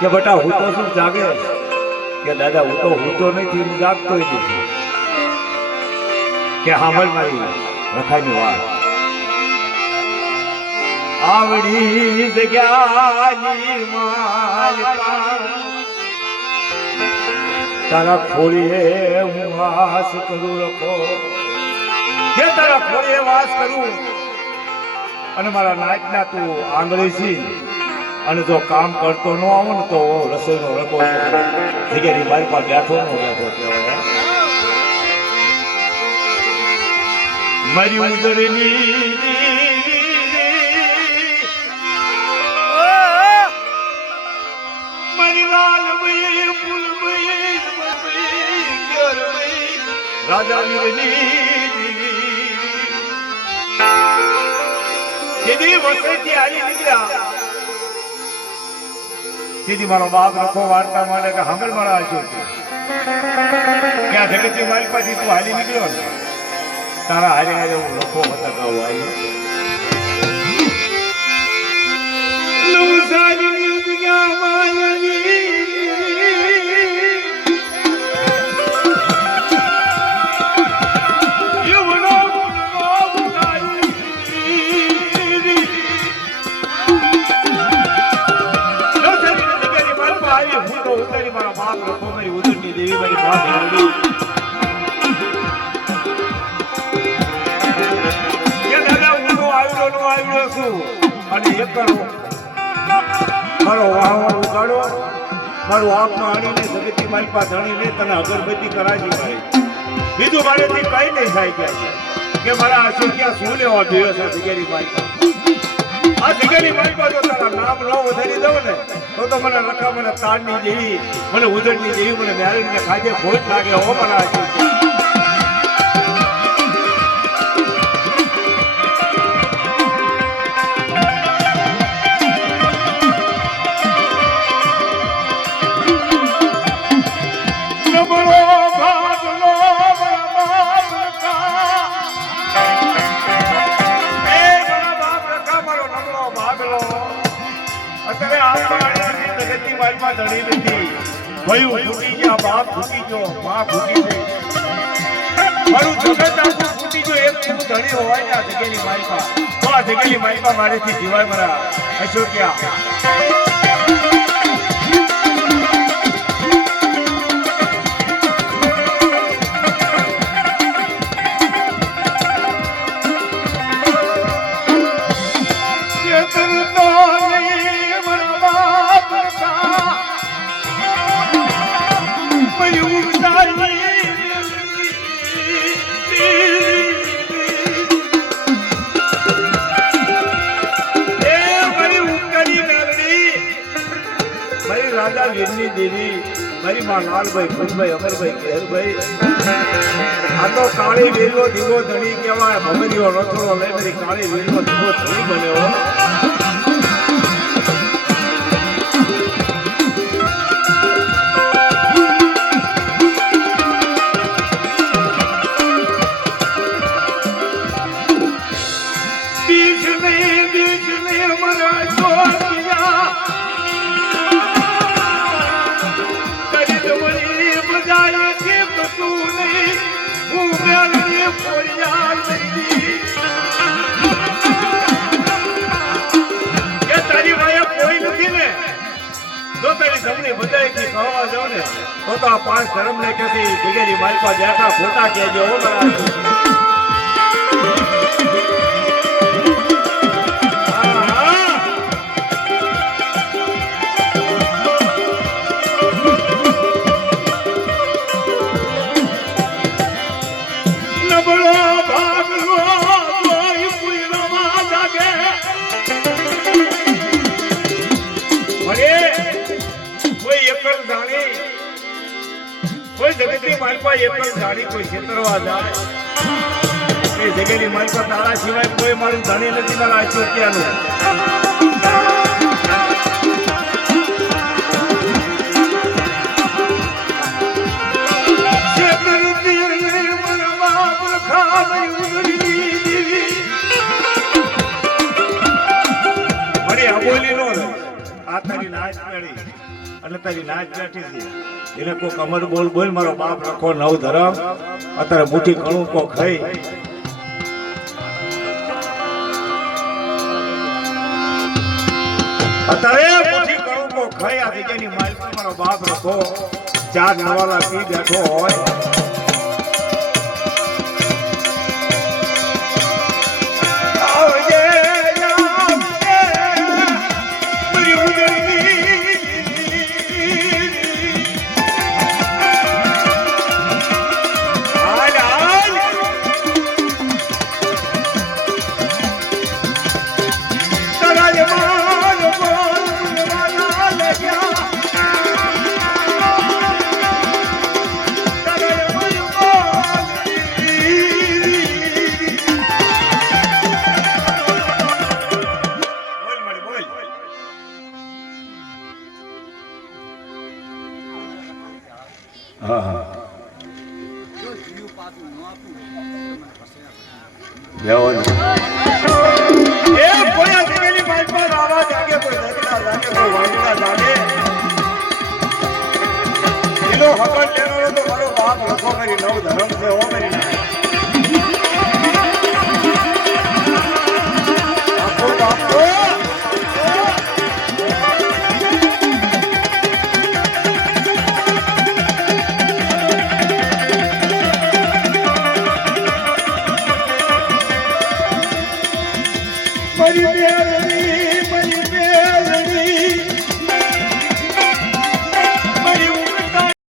કે બેટા હું તો શું જાગે કે દાદા હું તો નથી જાગતો નથી કે સાંભળ મારી રખાની વાત આવડી જગ્યાની માલકા તારા ખોળીએ હું વાસ કરું રખો કે તારા ખોળીએ વાસ કરું અને મારા નાચના તું આંગળી છી અને જો કામ કરતો ન આવો ને તો રસોઈનો રખો જગ્યાની મારી પાસે બેઠો ન બેઠો કહેવાય મારી ઉજળની રાજા વીરની વસેથી આવી નીકળ્યા તેથી મારો બાપ રખો વાર્તા માટે કે સાંભળ મારા આશો ક્યાં જગતની મારી પાસે તું હાલી નીકળ્યો ને તારા હારે હારે હું રખો બતાવું આવ્યો અને એક કરો મારો વાહો ઉગાડો મારું આપમાં આણીને જગતની મારી પાસે ધણીને તને અગરબત્તી કરાવી મારી બીજું મારેથી કઈ નહીં થાય કે મારા આશોક્યા શું લેવા જોયો છે જગ્યાની મારી પાસે આ જગ્યાની મારી પાસે તારા નામ ન વધારી દઉં ને તો મને રખા મને તારની જેવી મને ઉજળની જેવી મને મેરેજને ખાજે ભોજ લાગે હો મારા આશોક્યા ફૂટી ગયા બાપ ફૂટી ગયો મા ફૂટી ગઈ મારું જગત આખું ફૂટી ગયો એક ધણી હોય ને આ જગ્યાની માલિકા તો આ જગ્યાની માલિકા મારેથી જીવાય મારા અશોક્યા રાજા વીરની દેવી મારી માં લાલભાઈ ફૂલભાઈ અમરભાઈ કેરભાઈ આ તો કાળી વીરનો દીવો ધણી કહેવાય ભમરીઓ રથોડો લઈ મારી કાળી વીરનો દીવો ધણી બન્યો તો આ પાંચ ધર્મ ને કે જગ્યાની મારી પાસે બેઠા ખોટા કહેજો જગતની માલિકા એક પણ જાણી કોઈ છેતરવા જાય એ જગ્યાની માલિકા તારા સિવાય કોઈ મારું જાણી નથી મારા અશોક્યાનું બોલી નો આ તારી નાચ મેળી એટલે તારી નાચ બેઠી છે એને કોઈ કમર બોલ બોલ મારો બાપ રખો નવ ધરમ અત્યારે મુઠ્ઠી કણું કો ખાઈ અત્યારે મુઠ્ઠી કણું કો ખાઈ આ જગ્યાની માલકી મારો બાપ રખો ચાર નવાલા પી બેઠો હોય હકલ લેવાનો તો મારો બાપ રખો કરી નવ ધર્મ છે હો